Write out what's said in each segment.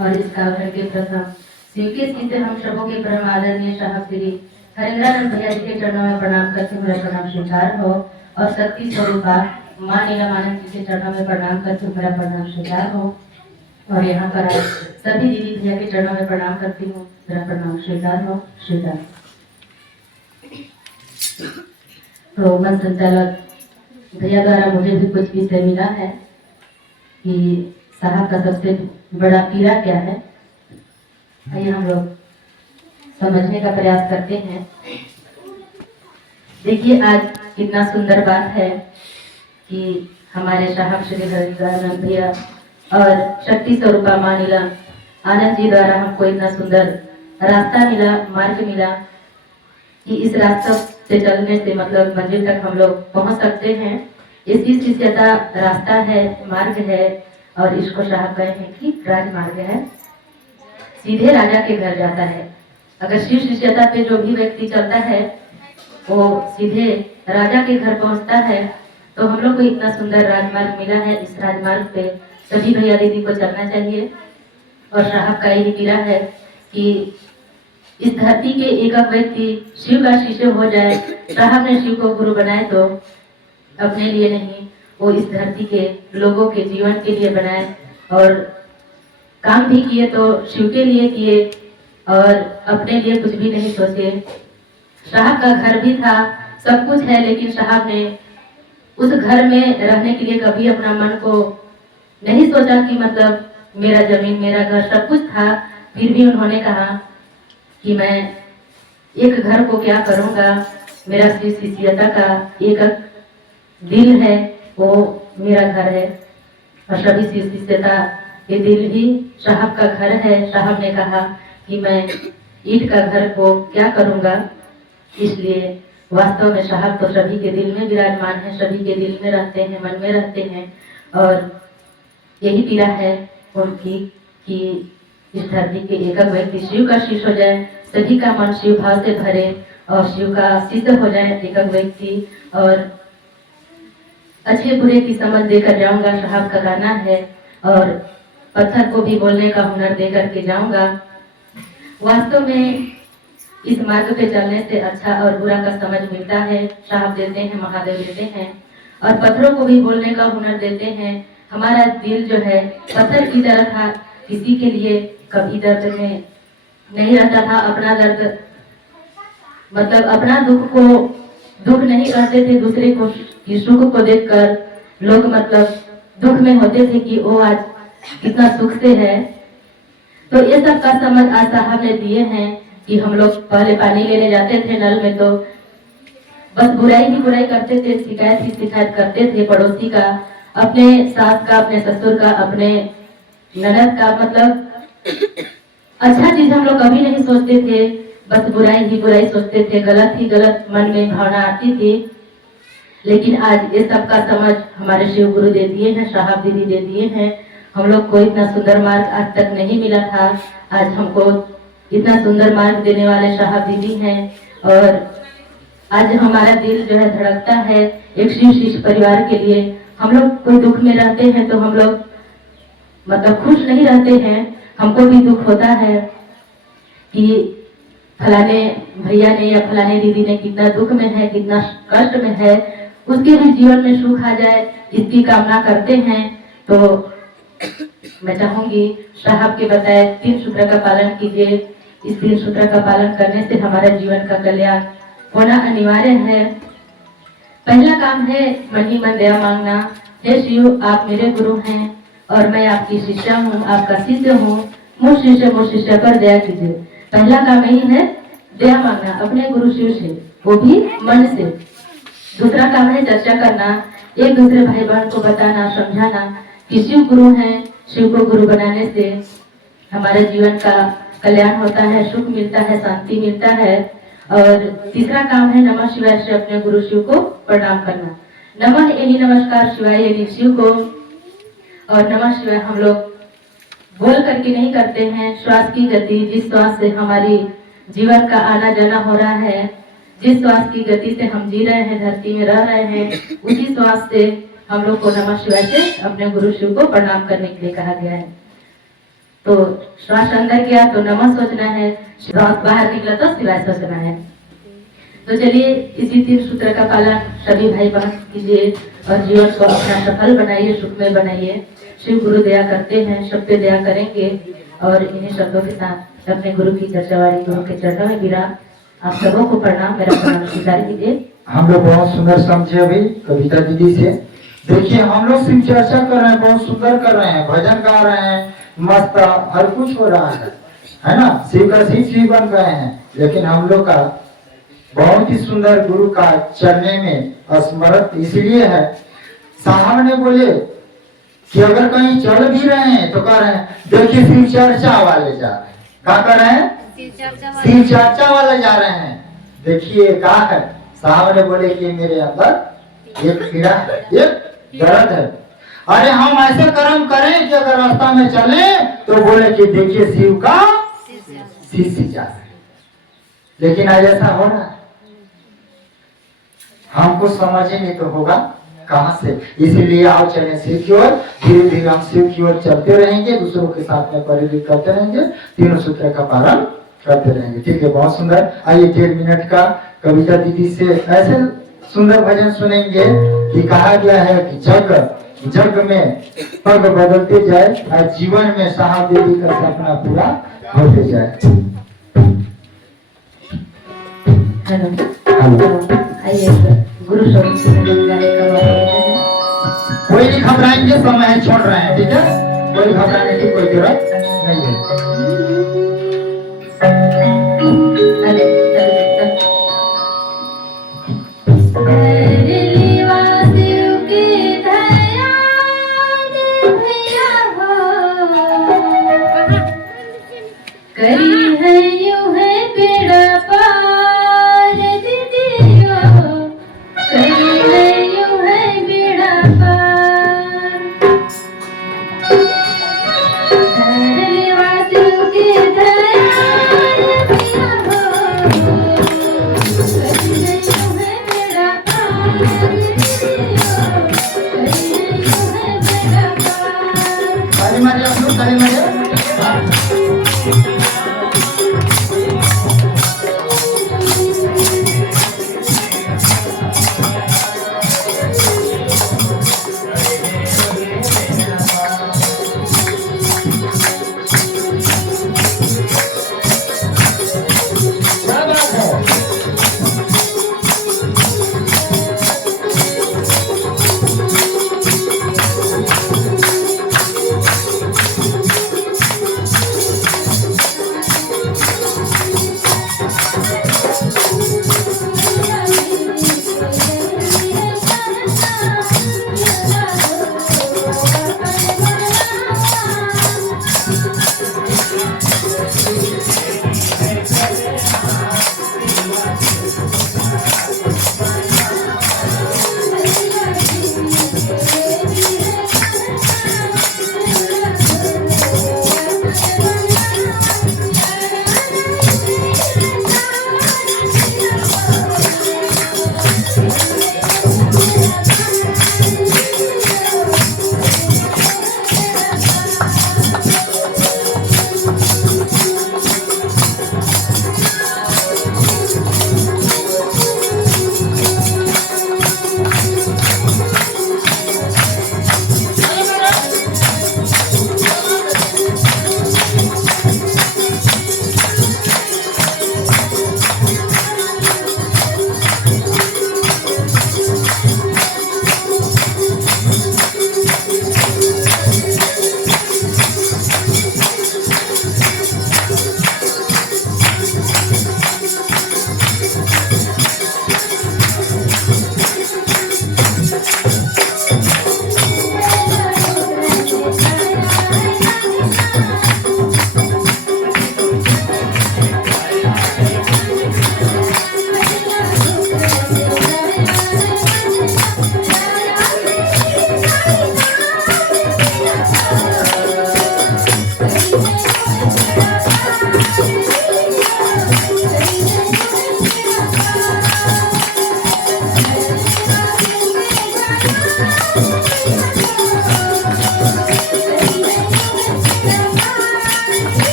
और इस काव्य के प्रथम शिव के शिष्य हम सबों के परम आदरणीय साहब श्री हरेंद्रानंद भैया जी के चरणों में प्रणाम करते हुए प्रणाम स्वीकार हो और शक्ति स्वरूपा मां नीलमानंद जी के चरणों में प्रणाम करते हुए मेरा प्रणाम स्वीकार हो। और यहाँ पर सभी दीदी भैया के चरणों में प्रणाम करती हूँ, मेरा प्रणाम स्वीकार हो। स्वीकार। तो मन संचालक भैया द्वारा मुझे भी कुछ विषय मिला है कि साहब का सबसे बड़ा पीड़ा क्या है। आइए हम लोग समझने का प्रयास करते हैं। देखिए आज कितना सुंदर बात है कि हमारे साहब श्री हरिंद्रानंद भैया और शक्ति स्वरूपा मां नीला आनंद जी द्वारा हमको इतना सुंदर रास्ता मिला, मार्ग मिला कि इस रास्ते से चलने से मतलब मंजिल तक हम लोग पहुंच सकते हैं। इसी शिष्यता रास्ता है, मार्ग है और इसको साहब कहे हैं कि राजमार्ग है, सीधे राजा के घर जाता है। अगर शिव शिष्यता पे जो भी व्यक्ति चलता है वो सीधे राजा के घर पहुंचता है। तो हम लोग को इतना सुंदर राजमार्ग मिला है। इस राजमार्ग पे सभी भैया दीदी को चलना चाहिए। और साहब का यही पीड़ा है कि इस धरती के एक व्यक्ति शिव का शिष्य हो जाए। साहब ने शिव को गुरु बनाए तो अपने लिए नहीं, वो इस धरती के लोगों के जीवन के लिए बनाए और काम भी किए तो शिव के लिए किए और अपने लिए कुछ भी नहीं सोचे। साहब का घर भी था, सब कुछ है, लेकिन साहब ने उस घर में रहने के लिए कभी अपना मन को नहीं सोचा कि मतलब मेरा जमीन, मेरा घर सब कुछ था। फिर भी उन्होंने कहा कि मैं एक घर को क्या करूंगा, मेरा शिष्यता का एक दिल है, वो मेरा घर है। और सभी शिष्यता ये दिल भी साहब का घर है। साहब ने कहा कि मैं ईंट का घर को क्या करूंगा। इसलिए वास्तव में साहब तो सभी के दिल में विराजमान है, सभी के दिल में रहते हैं, मन में रहते हैं। और यही पीड़ा है उनकी कि इस धरती के एक व्यक्ति शिव का शिष्य हो जाए, सभी का मन शिव भाव से भरे और शिव का शिष्य हो जाए एक व्यक्ति। और अच्छे बुरे की समझ देकर जाऊंगा, साहब का गाना है। और पत्थर को भी बोलने का हुनर देकर के जाऊंगा। वास्तव में इस मार्ग पे चलने से अच्छा और बुरा का समझ मिलता है। साहब देते हैं, महादेव देते हैं और पत्थरों को भी बोलने का हुनर देते हैं। हमारा दिल जो है पत्थर की तरह था, किसी के लिए कभी दर्द में नहीं रहता था। अपना दर्द मतलब अपना दुख नहीं करते थे, दूसरे को की सुख को देखकर लोग मतलब दुख में होते थे कि वो आज कितना सुख से है। तो ये सब का समझ आज साहब ने दिए हैं कि हम लोग पहले पानी लेने जाते थे नल में तो बस बुराई ही बुराई करते थे, शिकायत ही शिकायत करते थे पड़ोसी का, अपने सास का, अपने ससुर का, अपने ननद का। मतलब अच्छा चीज हम लोग कभी नहीं सोचते थे, बस बुराई ही बुराई सोचते थे, गलत ही गलत मन में भावना आती थी। लेकिन आज ये सब का समझ हमारे शिव गुरु दे दिए हैं, साहब दीदी दे दिए हैं। हम लोग को इतना सुंदर मार्ग आज तक नहीं मिला था। आज हमको इतना सुंदर मार्ग देने वाले साहब दीदी हैं। और आज हमारा दिल जो है धड़कता है एक शिव शिष्य परिवार के लिए। हम लोग कोई दुख में रहते हैं तो हम लोग मतलब खुश नहीं रहते हैं। हमको भी दुख होता है कि फलाने भैया ने या फलाने दीदी ने कितना दुख में है, कितना कष्ट में है, उसके भी जीवन में सुख आ जाए, इसकी कामना करते हैं। तो मैं चाहूंगी साहब के बताए 3 सूत्र का पालन कीजिए। इस 3 सूत्र का पालन करने से हमारा जीवन का कल्याण होना अनिवार्य है। पहला काम है मन ही मन दया मांगना। हे शिव, आप मेरे गुरु हैं और मैं आपकी शिष्या हूँ, आपका शिष्य हूँ, मुझ शिष्य पर दया कीजिए। पहला काम यही है, दया मांगना अपने गुरु शिव से, वो भी मन से। दूसरा काम है चर्चा करना, एक दूसरे भाई बहन को बताना, समझाना कि शिव गुरु हैं। शिव को गुरु बनाने से हमारे जीवन का कल्याण होता है, सुख मिलता है, शांति मिलता है। और तीसरा काम है नमः शिवाय से अपने गुरु शिव को प्रणाम करना। नमः यानी नमस्कार, शिवाय यानी शिव को। और नमः शिवाय हम लोग बोल करके नहीं करते हैं, श्वास की गति, जिस श्वास से हमारी जीवन का आना जाना हो रहा है, जिस श्वास की गति से हम जी रहे हैं, धरती में रह रहे हैं, उसी श्वास से हम लोग को नमः शिवाय से अपने गुरु शिव को प्रणाम करने के लिए कहा गया है। तो श्वास अंदर किया तो नमः सोचना है, श्वास बाहर निकला तो शिवाय सोचना है। तो चलिए इसी 3 सूत्र का पालन सभी भाई बहन कीजिए और जीवन को अपना सफल बनाइए, सुखमय बनाइए। शिव गुरु दया करते हैं, सब पे दया करेंगे। और इन्हीं शब्दों के साथ अपने गुरु की चर्चा वाली गुरु के चरणों में विराम। आप सबों को प्रणाम, मेरा प्रणाम स्वीकार कीजिए। हम लोग बहुत सुंदर समझे अभी कविता दीदी से। देखिए हम लोग सिर्फ चर्चा कर रहे हैं, बहुत सुंदर कर रहे हैं, भजन गा रहे हैं, मस्त हर कुछ हो रहा है ना। शिव का शिव बन गए हैं। लेकिन हम लोग का बहुत ही सुंदर गुरु का चलने में स्मृत इसलिए है। साहब ने बोले कि अगर कहीं चल भी रहे हैं तो कह रहे हैं देखिए शिव चर्चा वाले जा रहे हैं। क्या कर रहे हैं? शिव चर्चा वाले जा रहे हैं। देखिए क्या है, साहब ने बोले कि मेरे अंदर एक पीड़ा है, एक दर्द है। अरे हम ऐसे कर्म करें कि अगर रास्ता में चले तो बोले कि देखिए शिव का शिष्य जा रहे हैं। लेकिन आज ऐसा हो रहा है, हमको समझेंगे तो होगा कहां से। इसीलिए आओ चले शिव की ओर। धीरे धीरे हम शिव की ओर चलते रहेंगे, दूसरों के साथ में परिचित करते रहेंगे, 3 सूत्र का पालन करते रहेंगे। ठीक है, बहुत सुंदर। आइए 1.5 मिनट का कविता दीदी से ऐसे सुंदर भजन सुनेंगे कि कहा गया है कि जग में पग बदलते जाए और जीवन में साहब देवी का सपना पूरा होते जाए। आइए गुरु स्वरूप से गाने का कोई नहीं घबराएंगे, समय है, छोड़ रहे हैं। ठीक है, कोई घबराने की कोई जरूरत नहीं है।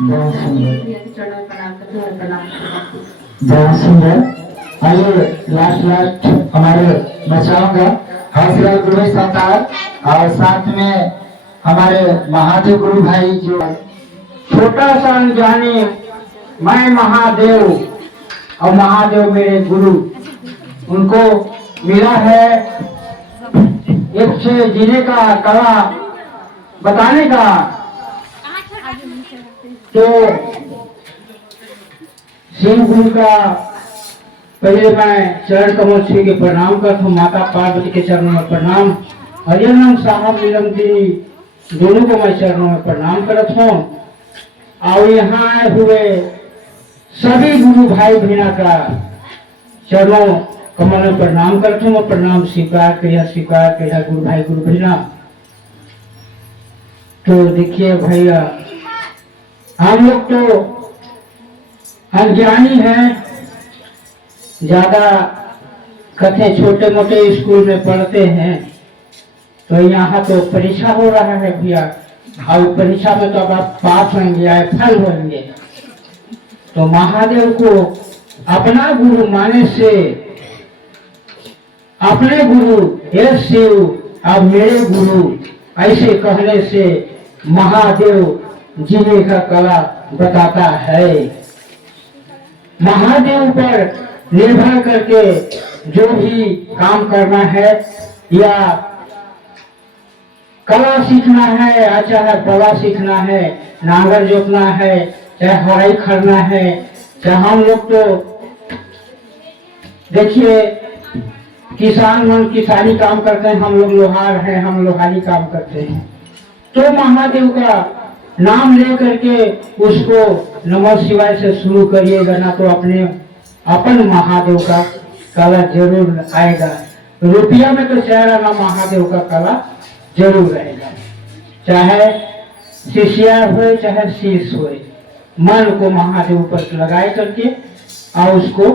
बहुत सुंदर, चरणों में प्रणाम करती हूँ और प्रणाम करती हूँ। बहुत सुंदर। आइए लास्ट हमारे बचाओगा हंसराज गुरु संतान और साथ में हमारे महादेव गुरु भाई जो छोटा सा अनजाने मैं महादेव और महादेव मेरे गुरु, उनको मिला है एक से जीने का कला बताने का। तो शिव गुरु का पहले मैं चरण कमल छू के प्रणाम करता हूँ, माता पार्वती के चरणों में प्रणाम, हरियाणा साहब नीलम जी दोनों को मैं चरणों में प्रणाम करता हूँ। और यहाँ आए हुए सभी गुरु भाई बहना का चरणों कमल में प्रणाम करता हूँ। प्रणाम स्वीकार किया गुरु भाई गुरु बहना। तो देखिए भैया, हम लोग तो अज्ञानी हैं, ज्यादा कथे छोटे मोटे स्कूल में पढ़ते हैं, तो यहाँ तो परीक्षा हो रहा है भैया, और परीक्षा में तो अब आप पास होंगे या फल होंगे। तो महादेव को अपना गुरु माने से, अपने गुरु हे शिव अब मेरे गुरु ऐसे कहने से महादेव जीने का कला बताता है। महादेव पर निर्भर करके जो भी काम करना है या कला सीखना है, या चाहे बड़ा सीखना है, नांगर जोतना है, चाहे हवाई खड़ना है, चाहे हम लोग तो देखिए किसान मन किसानी काम करते हैं, हम लोग लोहार हैं, हम लोहारी काम करते हैं। तो महादेव का नाम ले करके उसको नमः शिवाय से शुरू करिएगा ना, तो अपने अपन महादेव का कला जरूर आएगा। रुपया में तो चेहरा ना महादेव का कला जरूर रहेगा, चाहे शिष्या हो चाहे शीश हो, मन को महादेव पर लगाए करके और उसको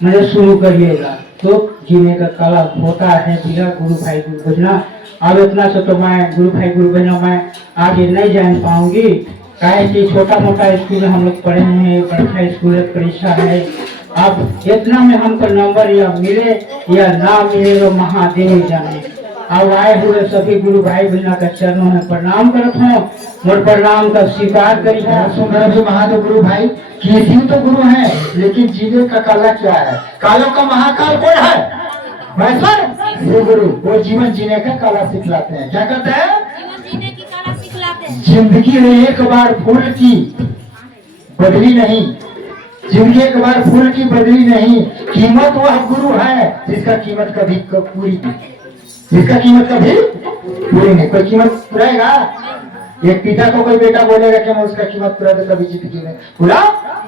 मतलब शुरू करिएगा, तो जीने का कला होता है भैया गुरु भाई गुरु बहना। अब इतना से तो मैं गुरु भाई गुरु बहना मैं आगे नहीं जान पाऊंगी, काहे कि छोटा मोटा स्कूल हम लोग पढ़े हैं, बड़ा स्कूल परीक्षा है। अब इतना में हमको नंबर या मिले या ना मिले तो महादेव जाने। अब आए हुए सभी गुरु भाई बहना का चरणों में प्रणाम करता हूँ, और प्रणाम का स्वीकार करिए। महादेव गुरु भाई किसी तो गुरु है, लेकिन जीने का कला क्या है? कालों का महाकाल कौन है? वैसे गुरु वो जीवन जीने का कला सिखलाते हैं। क्या कहते हैं? जीवन जीने की कला सिखलाते हैं। जिंदगी में एक बार फूल की बदली नहीं, जिंदगी एक बार फूल की बदली नहीं, कीमत वह गुरु है जिसका कीमत कभी पूरी, जिसका कीमत कभी पूरी नहीं। कोई कीमत पूराएगा? एक पिता को कोई बेटा बोलेगा कि मैं उसका कीमत पूरा दे, कभी जिंदगी में पूरा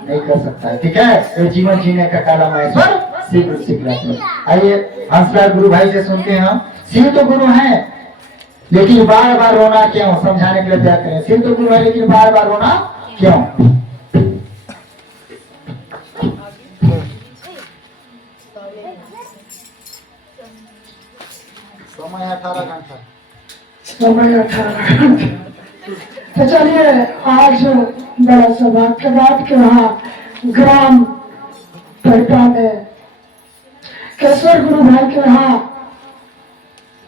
नहीं कर सकता है। ठीक है, तो जीवन जीने का काला महेश्वर शिव सिखलाते हैं। आइए हंसराज गुरु भाई से सुनते हैं हम। शिव तो गुरु है, लेकिन बार बार रोना क्यों? समझाने के लिए तैयार करें। शिव तो गुरु है, लेकिन बार बार रोना क्यों? समय 18 घंटा। समय 18 घंटे। तो चलिए आज बड़ा सौभाग्य के बाद के वहाँ ग्राम पैटा में केशवर गुरु भाई के यहाँ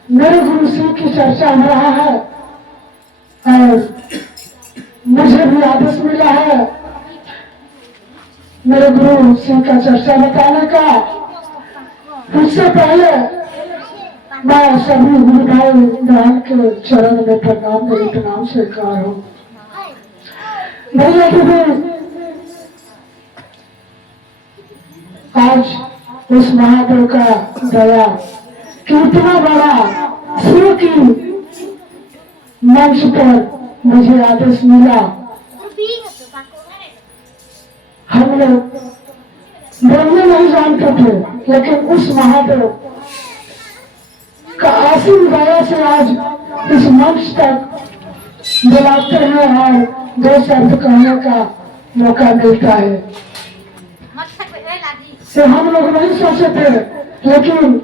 मेरे गुरु शिव की चर्चा हो रहा है और मुझे भी आदेश मिला है मेरे गुरु शिव का चर्चा बताने का। उससे पहले मैं सभी गुरु भाई बहन के चरण में प्रणाम स्वीकार हूँ। भैया की भी आज उस महादेव का दया कि इतना बड़ा शिव की मंच पर मुझे आदेश मिला। हम लोग बोलने नहीं जानते थे, लेकिन उस महादेव का आशीर्वाद दया से आज इस मंच तक बुलाते हैं और दो शब्द कहने का मौका मिलता है। से हम लोग नहीं सोचे थे, लेकिन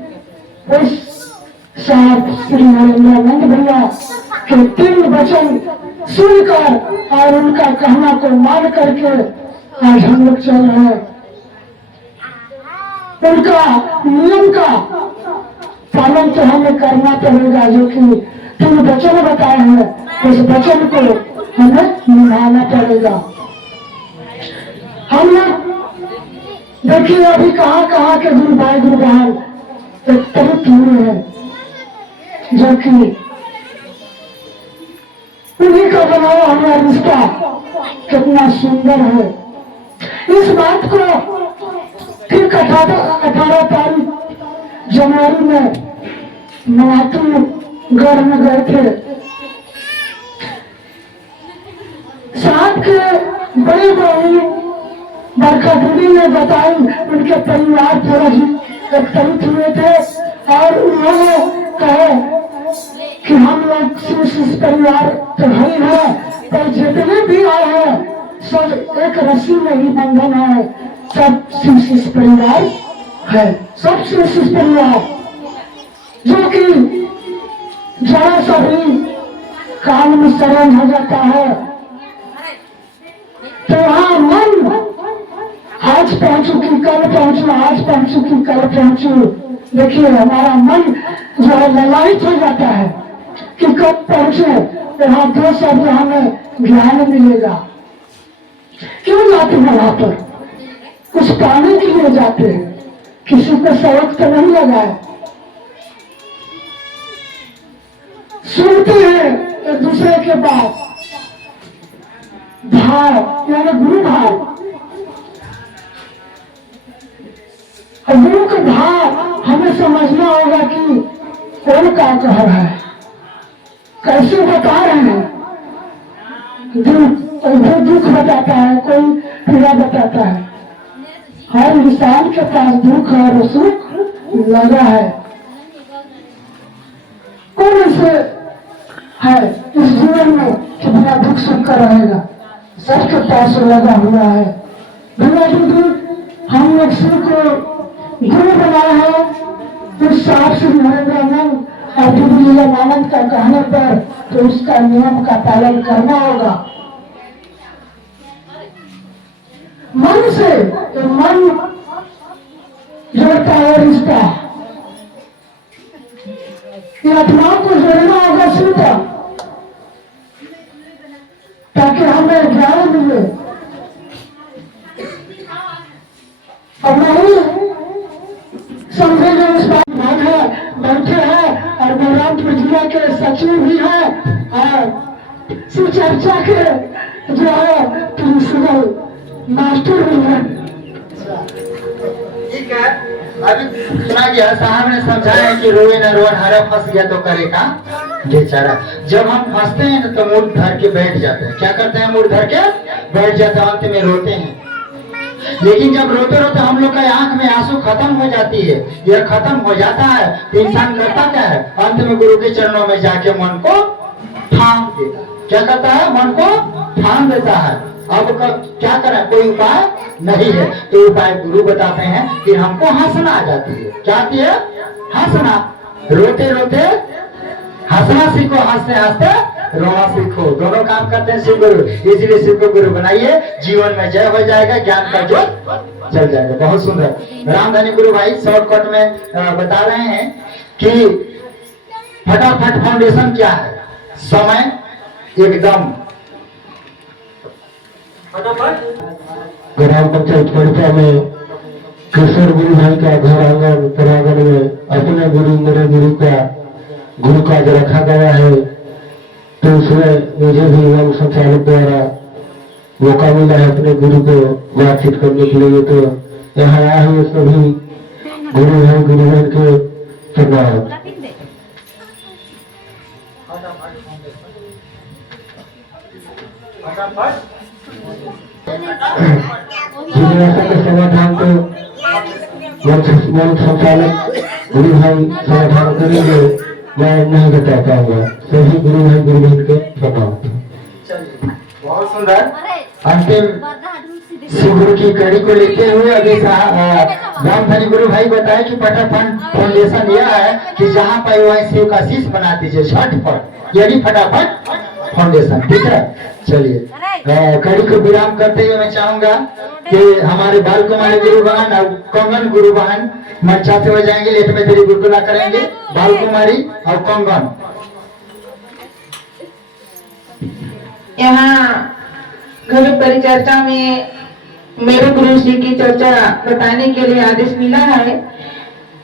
उस साहब श्री नरेंद्रानंद भैया के 3 वचन सुनकर और उनका कहना को मान करके आज हम लोग चल रहे हैं। उनका नियम का पालन तो हमें करना पड़ेगा, जो कि 3 वचन बताए हैं, उस वचन को हमें निभाना पड़ेगा। हम लोग देखिए अभी कहाँ कहाँ के गुरु भाई गुरु बहन एक तरफ हुए हैं, जो कि उन्हीं का बनाया हुआ रिश्ता कितना सुंदर है। इस बात को ठीक 18 तारीख जनवरी में महात्मगढ़ में गए थे। साहब के बड़ी बहू बरखा दीदी ने बताई, उनके परिवार थोड़ा ही एकत्रित हुए थे और उन्होंने कहे कि हम लोग शिव परिवार तो है ही है, पर जितने भी आए हैं सब एक रस्सी में ही बंधन है, सब शिव परिवार है, सब शिव परिवार। जो कि जरा सा भी काम में शरण हो जाता है तो वहाँ मन आज पहुंचू कि कल पहुंचू, आज पहुंचू कि कल पहुंचू। देखिए हमारा मन जो है ललायित हो जाता है कि कब पहुंचे, वहाँ 2 शब्द हमें ज्ञान मिलेगा। क्यों जाते हैं वहां पर? कुछ पाने के लिए जाते हैं, किसी को शौक तो नहीं लगा है। सुनते हैं एक दूसरे के बात, भाव यानी गुरु भाव, और गुरु का भाव हमें समझना होगा कि कौन क्या कह रहा है, कैसे बता रहे हैं। कोई दुख बताता है, कोई पीड़ा बताता है। हर इंसान के पास दुख और सुख लगा है। कौन ऐसे है इस जीवन में कि बिना दुख सुख का रहेगा? सबके पास लगा हुआ है। भैया दीदी हम लोग शिव को गुरु बनाया है, उस साहब श्री नरेंद्रानंद और दीदी लीलानंद का कहने पर तो उसका नियम का पालन करना होगा। मन से तो मन जोड़ता है रिश्ता, आत्माओं को जोड़ना होगा शिव का, ताकि हमें ज्ञान मिले। और नहीं समझेंगे उस बात भाग है, बैठे हैं और बलरामपुर जिला के सचिव भी हैं और शिव चर्चा के जो है प्रिंसिपल मास्टर भी हैं। ठीक है, अभी सुना गया साहब ने समझाया कि रोए न रोए, हरा फंस गया तो करेगा बेचारा। जब हम फंसते हैं तो मुड़ धर के बैठ जाते हैं। क्या करते हैं? मुड़ धर के बैठ जाते हैं, अंत में रोते हैं। लेकिन जब रोते रोते हम लोग का आंख में आंसू खत्म हो जाती है, यह खत्म हो जाता है तो इंसान करता क्या है? अंत में गुरु के चरणों में जाके मन को थाम देता है। क्या करता है? मन को थाम देता है। अब क्या करें? कोई उपाय नहीं है, तो उपाय गुरु बताते हैं। फिर हमको हंसना आ जाती है। क्या आती है? हंसना। रोते रोते हंसना सीखो, हंसते हंसते रोना सीखो। दोनों काम करते हैं शिव गुरु, इसलिए शिव को गुरु बनाइए। जीवन में जय हो जाएगा, ज्ञान का ज्योत चल जाएगा। बहुत सुंदर। रामधनी गुरु भाई शॉर्टकट में बता रहे हैं कि फटाफट फाउंडेशन क्या है, समय एकदम ग्राम पंचायत परिसर में किशोर गुरु भाई का घर आंगन प्रांगण में अपने गुरु मेरे गुरु का गुरु काज रखा गया है। तो उसमें मुझे भी एवं संचालक द्वारा मौका मिला है अपने गुरु को बातचीत करने के लिए। तो यहाँ आए हुए सभी गुरु भाई गुरु बहन के प्रणाम। जिज्ञासा के समाधान तो मन संचालक गुरु भाई समाधान करेंगे, मैं नहीं बता पाऊंगा। सभी गुरु भाई गुरु बहन के प्रणाम। चलिए, बहुत सुंदर। अंतिम शिविर की कड़ी को लेते हुए अभी रामधनी गुरु भाई बताए कि फटाफट फाउंडेशन यह है कि जहाँ पाए वहीं शिव का शीश बना दीजिए झटपट, यानी फटाफट फाउंडेशन। ठीक है, चलिए कड़ी को विराम करते हुए मैं चाहूंगा कि हमारे बाल कुमारी गुरु बहन और कंगन गुरु बहन मंचा से बजाएंगे, लेट में तेरी गुलगुला करेंगे। बाल कुमारी और कंगन यहाँ गुरु परिचर्चा में मेरे गुरु जी की चर्चा बताने के लिए आदेश मिला है।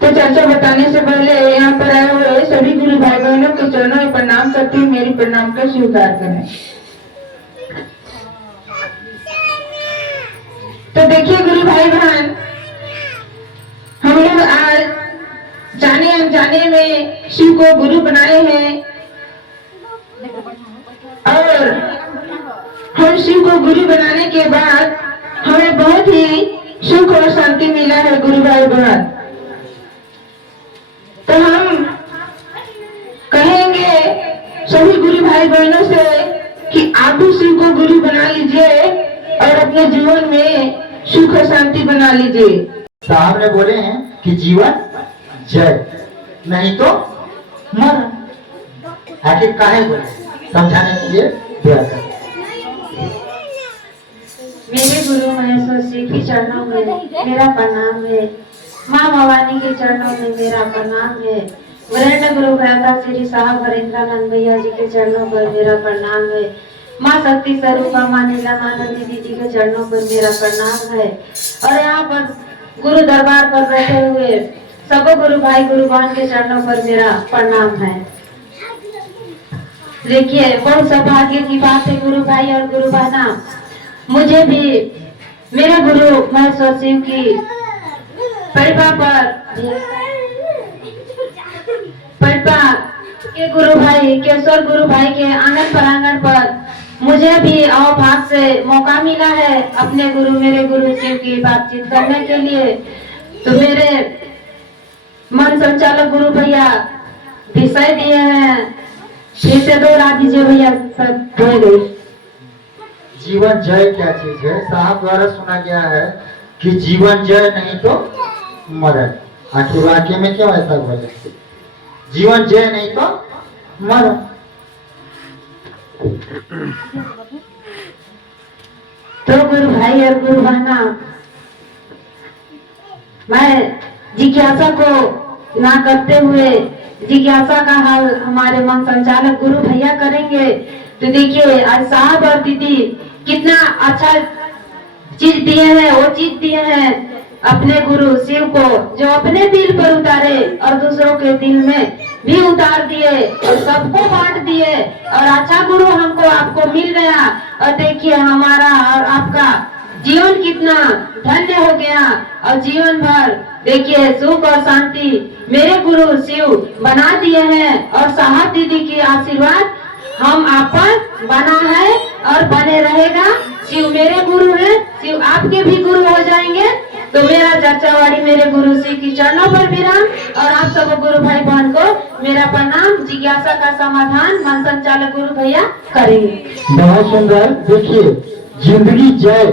तो चर्चा बताने से पहले यहाँ पर आए हुए सभी गुरु भाई बहनों के चरणों में प्रणाम करती हूँ। मेरी प्रणाम का स्वीकार करें। तो देखिए गुरु भाई बहन, हम लोग आज जाने अनजाने में शिव को गुरु बनाए हैं और हम शिव को गुरु बनाने के बाद हमें बहुत ही सुख और शांति मिला है गुरु भाई बहन। तो हम कहेंगे सभी गुरु भाई बहनों से कि आप भी शिव को गुरु बना लीजिए और अपने जीवन में सुख और शांति बना लीजिए। साहब ने बोले हैं कि जीवन जय नहीं तो मर। आखिर काहे बोले, समझाने के लिए दुआ करें। मेरे गुरु महेश्वर सिंह के चरणों में मेरा प्रणाम है। माँ भवानी के चरणों में मेरा प्रणाम है। वरेण्य गुरु भ्राता श्री साहब हरेंद्रानंद भैया जी के चरणों पर मेरा प्रणाम है। माँ शक्ति स्वरूपा माँ नीलामानंद दीदी जी के चरणों पर मेरा प्रणाम है। और यहाँ पर गुरु दरबार पर बैठे हुए सब गुरु भाई गुरु बहन के चरणों पर मेरा प्रणाम है। देखिए बहुत सौभाग्य की बात है गुरु भाई और गुरु बहना, मुझे भी मेरे गुरु महेश्वर शिव की परिपा पर के गुरु भाई केशवर गुरु भाई के आंगन प्रांगण पर मुझे भी अवभाग से मौका मिला है अपने गुरु मेरे गुरु शिव की बातचीत करने के लिए। तो मेरे मन संचालक गुरु भैया विषय दिए हैं, फिर से दोहरा दीजिए भैया, सब हो गई। जीवन जय क्या चीज है? साहब द्वारा सुना गया है कि जीवन जय नहीं तो मरण। आखिर वाक्य में क्यों ऐसा बोले? जीवन जय नहीं तो मरण। तो गुरु भाई और गुरु बहना, मैं जिज्ञासा को ना करते हुए जिज्ञासा का हल हमारे मन संचालक गुरु भैया करेंगे। तो देखिए आज साहब और दीदी कितना अच्छा चीज दिए हैं, वो चीज दिए हैं अपने गुरु शिव को, जो अपने दिल पर उतारे और दूसरों के दिल में भी उतार दिए और सबको बांट दिए। और अच्छा गुरु हमको आपको मिल गया और देखिए हमारा और आपका जीवन कितना धन्य हो गया। और जीवन भर देखिए सुख और शांति मेरे गुरु शिव बना दिए हैं। और साहब दीदी की आशीर्वाद हम आप पर बना है और बने रहेगा। शिव मेरे गुरु है, शिव आपके भी गुरु हो जाएंगे। तो मेरा चर्चावाड़ी मेरे गुरु श्री की चरणों पर विराम और आप सब गुरु भाई बहन को मेरा प्रणाम। जिज्ञासा का समाधान मन संचालक गुरु भैया करेंगे। बहुत सुंदर। देखिए जिंदगी जय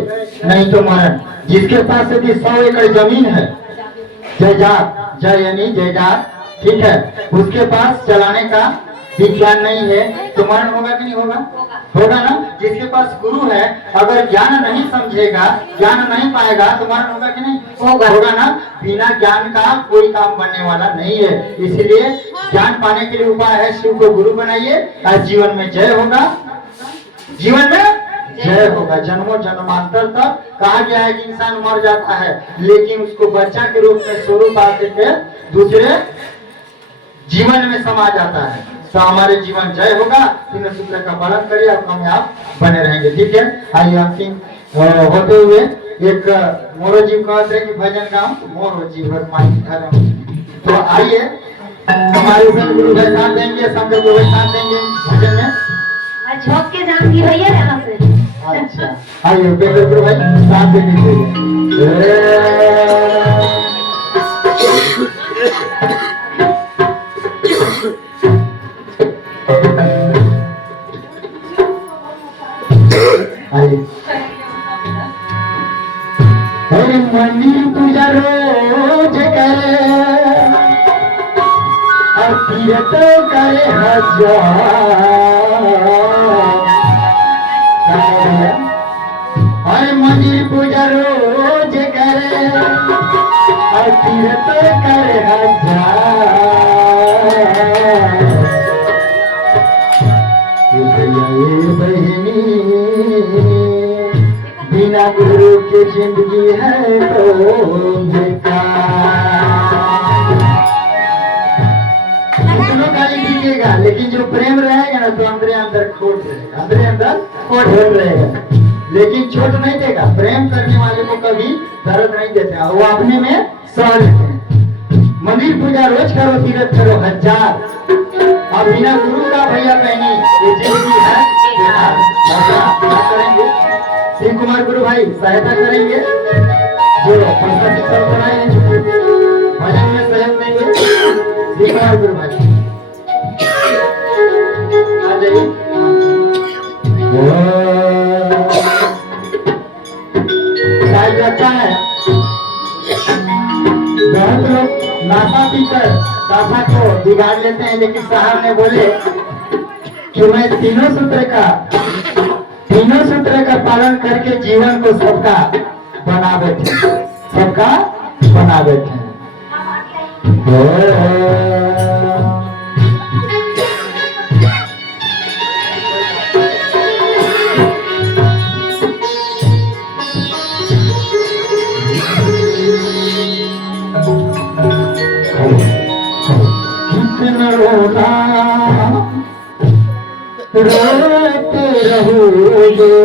नहीं तो मरण। जिसके पास यदि 100 एकड़ जमीन है, जयजात, जय यानी जयजात, ठीक है, उसके पास चलाने का भी ज्ञान नहीं है तो मरण होगा कि नहीं होगा? होगा ना। जिसके पास गुरु है अगर ज्ञान नहीं समझेगा, ज्ञान नहीं पाएगा तो मरण होगा कि नहीं? होगा ना। बिना ज्ञान का कोई काम बनने वाला नहीं है। इसलिए ज्ञान पाने के लिए उपाय है, शिव को गुरु बनाइए और जीवन में जय होगा, जीवन में जय होगा। जन्मों जन्मांतर तक कहा गया है कि इंसान मर जाता है लेकिन उसको बच्चा के रूप में स्वरूप आते के दूसरे जीवन में समा जाता है। तो हमारे जीवन जय होगा। तीनों सूत्र का पालन करिए और कामयाब बने रहेंगे। ठीक है, आइए अंतिम होते हुए एक मोरो जी कहते हैं कि भजन गाओ मोरो जी माई धर्म। तो आइए हमारे गुरु भाई साथ देंगे, संत गुरु भाई साथ देंगे भजन में। झोंक के जान की भैया यहाँ से। अच्छा आइए बेटे गुरु भाई साथ देंगे। मंदिर पूजा रोज करे और तीर्थ करे हजार। मंदिर पूजा रोज करे और तीर्थ करे हजार। बहनी बिना गुरु की जिंदगी है तो कितनों गाली दीजिएगा लेकिन जो प्रेम रहेगा ना तो अंदर अंदर खोट रहेगा, अंदर अंदर खोट रहेगा लेकिन चोट नहीं देगा। प्रेम करने वाले को कभी दर्द नहीं देता, वो अपने में सह लेते हैं। मंदिर पूजा रोज करो, तीर्थ करो हजार। और बिना गुरु का भैया बहनी ये जिंदगी है क्या करेंगे? शिव कुमार गुरु भाई सहायता करेंगे जो शिक्षक बनाए हैं, भजन में सहयोग देंगे। शिव कुमार गुरु भाई आ जाइए। शायद अच्छा है, बहुत लोग नाशा पीकर दासा को बिगाड़ लेते हैं लेकिन साहब ने बोले कि मैं तीनों सूत्र का पालन करके जीवन को सबका बना बैठे, सबका बना बैठे। कितना रोना रोते रहोगे,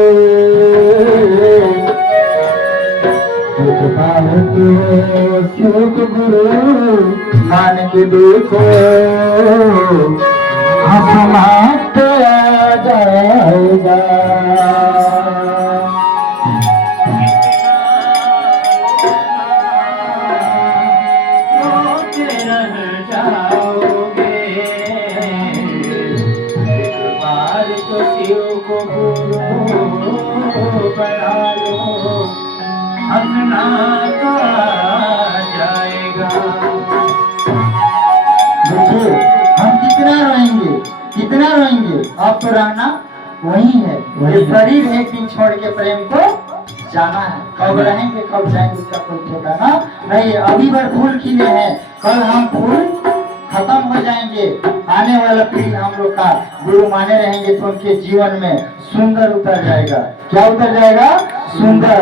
चूक गुरु मान के देखो हंसना तो आ जाएगा। देखिए हम कितना रोएंगे अब तो रहना वही है। ये शरीर एक दिन छोड़ के प्रेम को जाना है। कब रहेंगे कब जाएंगे इसका कोई ठिकाना नहीं। अभी भर फूल खिले हैं, कल हम फूल खत्म हो जाएंगे। आने वाला पीढ़ी हम लोग का गुरु माने रहेंगे तो उनके जीवन में सुंदर उतर जाएगा। क्या उतर जाएगा? सुंदर।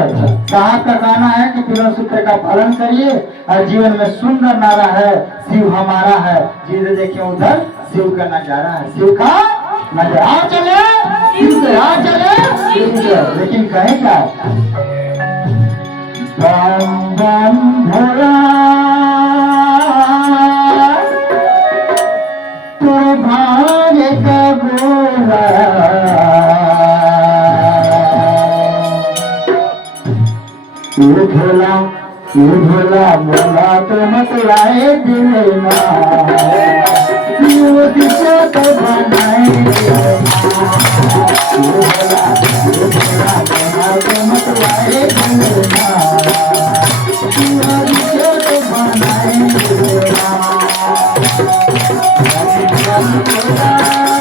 साहब का कहना है कि तीनों सूत्र का पालन करिए और जीवन में सुंदर नारा है शिव हमारा है। जिधर देखे उधर शिव का नजारा है, शिव का नजारा चले लेकिन कहे क्या बम बम भोला तो भाग्य का गोला भोला भोला तो मत लाए दिल तो बनाए भोला तो मत लाए तो बनाए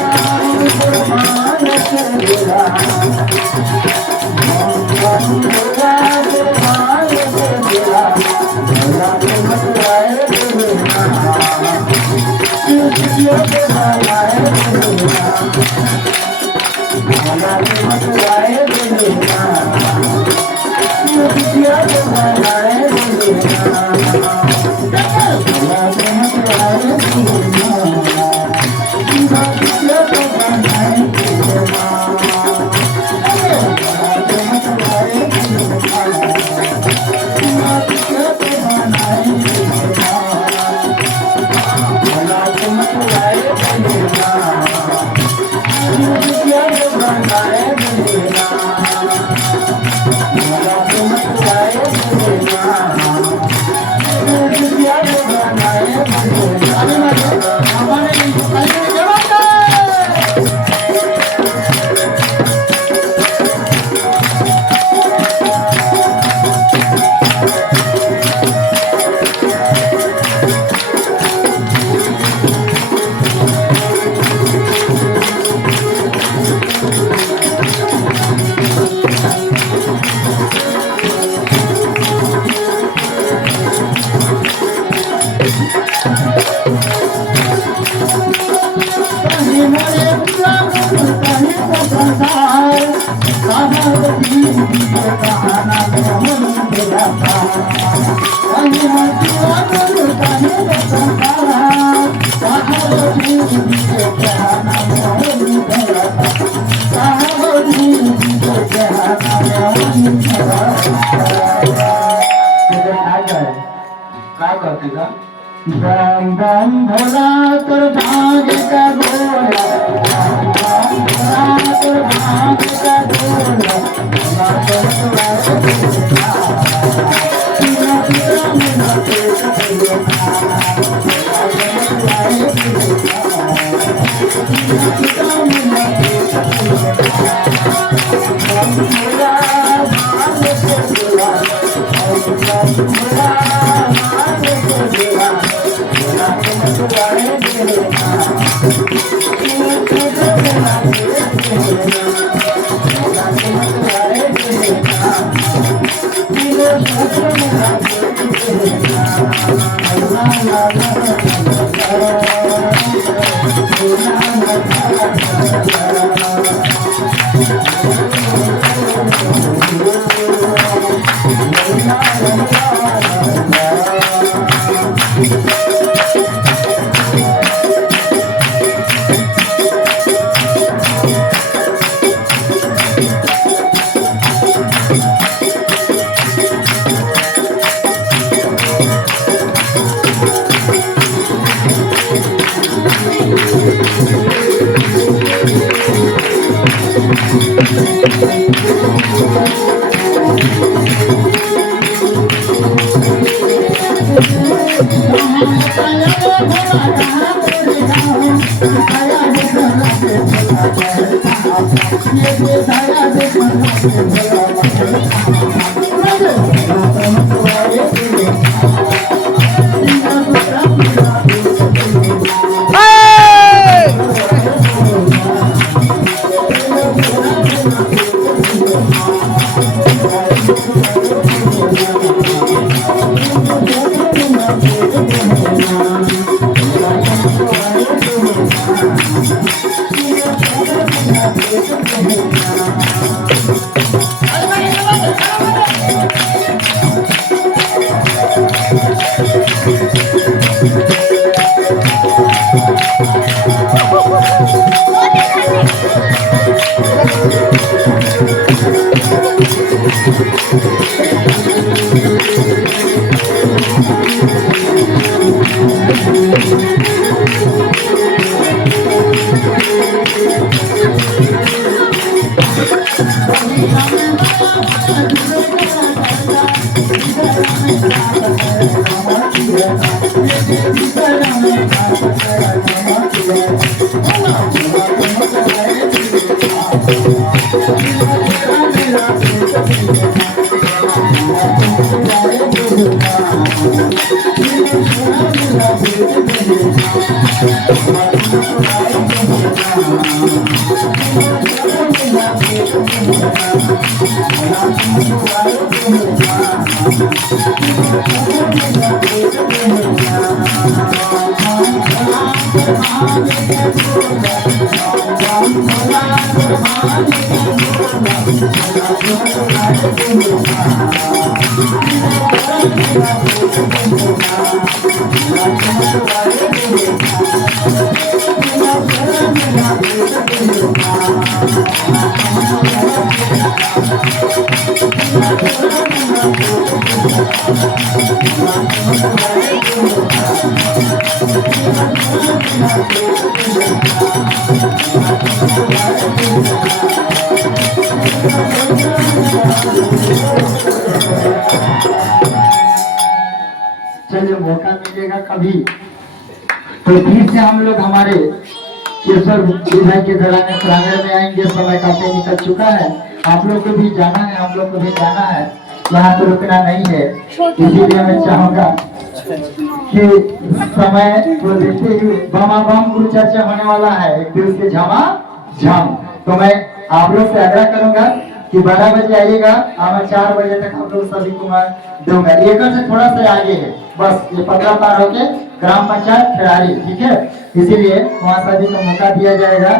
काय करते का बम बम भोला तोर भांग का गोला बम भोला तोर भांग का गोला Thank you. चलिए मौका मिलेगा कभी तो फिर से हम लोग हमारे केशवर विधाई के घराने प्रांगण में आएंगे। समय काफी निकल चुका है, आप लोग को भी जाना है, हम लोग को भी जाना है, यहाँ तो रुकना नहीं है। इसीलिए मैं चाहूंगा कि समय को देखते हुए बमा बम गुरु चर्चा होने वाला है, एक दिवस के झमा झम। तो मैं आप लोग से आग्रह करूंगा कि 12 बजे आइएगा और मैं 4 बजे तक आप लोग सभी को मैं दूंगा। एकड़ से थोड़ा सा आगे है, बस ये 15 पार होके ग्राम पंचायत खिड़ारी, ठीक है। इसीलिए वहाँ सभी को मौका दिया जाएगा।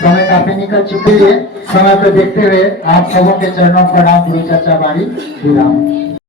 समय काफी निकल चुके हैं, समय को देखते हुए आप सबों के चरणों पर प्रणाम। गुरु चर्चा बाड़ी विराम।